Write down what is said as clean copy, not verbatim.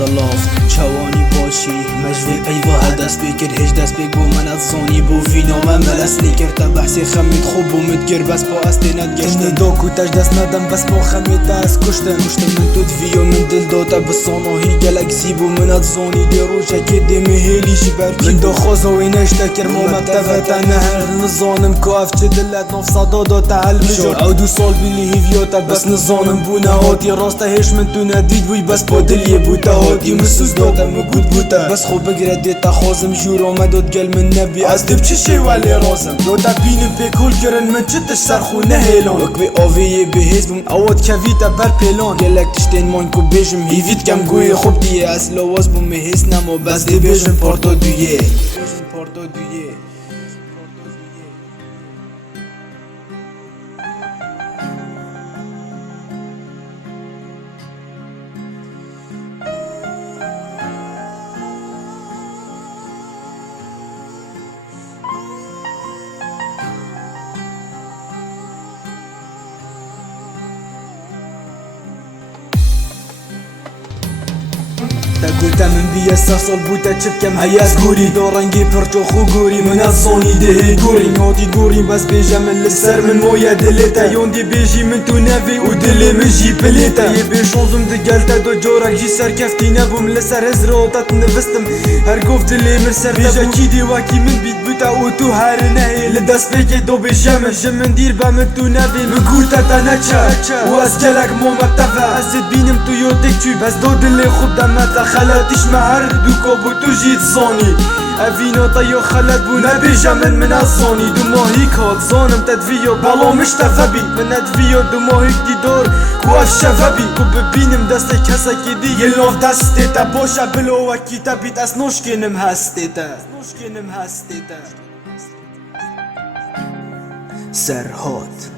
سلاف چوانی باشی مجوی ایوا هدست بکر هج دست بگو من از زانی بو وینا من ملسلی کرتا بحثی خمید خوب و مدگر بس با استینت گشتن دو کوتاش دست ندم بس با خمید دست کشتن من تو دویو من دل داتا بسانو هی گلک زیبو من از زانی دی روشه که دی مهیلی شبرکی من دو خوزوی نشتا کرمو مکتفتا نهر نزانم که افچه دلت نف صدا داتا حل بشور او 2 سال بیلی هیویاتا بس نزانم بونه هاتی راستا هش من تو ندید بوی بس با دلیه بوتا هاتی مسوز داتا مگود بوتا بس خوب بگرد دیتا خوازم جور آمداد گل من نبی از دب چه شی ولی رازم داتا بینم پیکول کرن من چتش سرخو نهیلان وکوی آویه بهیز بم اواد کویتا بر پیلان گلک تشتین مان کو بیشم هیوید کم گوی خوب دیه از لواز بم مهیس نمو بس دی بیشم پارتا دویه تا من بیا سال بوتا چبکم هیاز گوری دارنگی پرچو خو گوری من از زانی ده گوری نادی گوری بس بیجا من لسر من مویا دلیتا یون دی بیجی من تو نوی و دلی من جی پلیتا یه بیشونزم دگلتا دو جورک جی سر کفتی نبوم لسر هزروتات نوستم هر گفت دلی من سر بیجا کی دی واکی من بیت بوتا و تو هر نهی لدست بکی دو بیجا من دیر با من تو نوی من گوتا تا نچا و از گلک مو مکتفا ازد بینم تو یودک چوی بس دو دلی خود دمتا خلاتیش مهر دو کابو تو جید زانی اوینا تایو خلط بو نبیجا من از زانی دو ماهی کات زانم تدویو بالا مشتفبی من ادویو دو ماهی دی دور کواف شفبی کو ببینم دست کسا که دی یه لاف دسته تا باشا بلو وکی تا بیت از نوشکنم هسته تا سرهات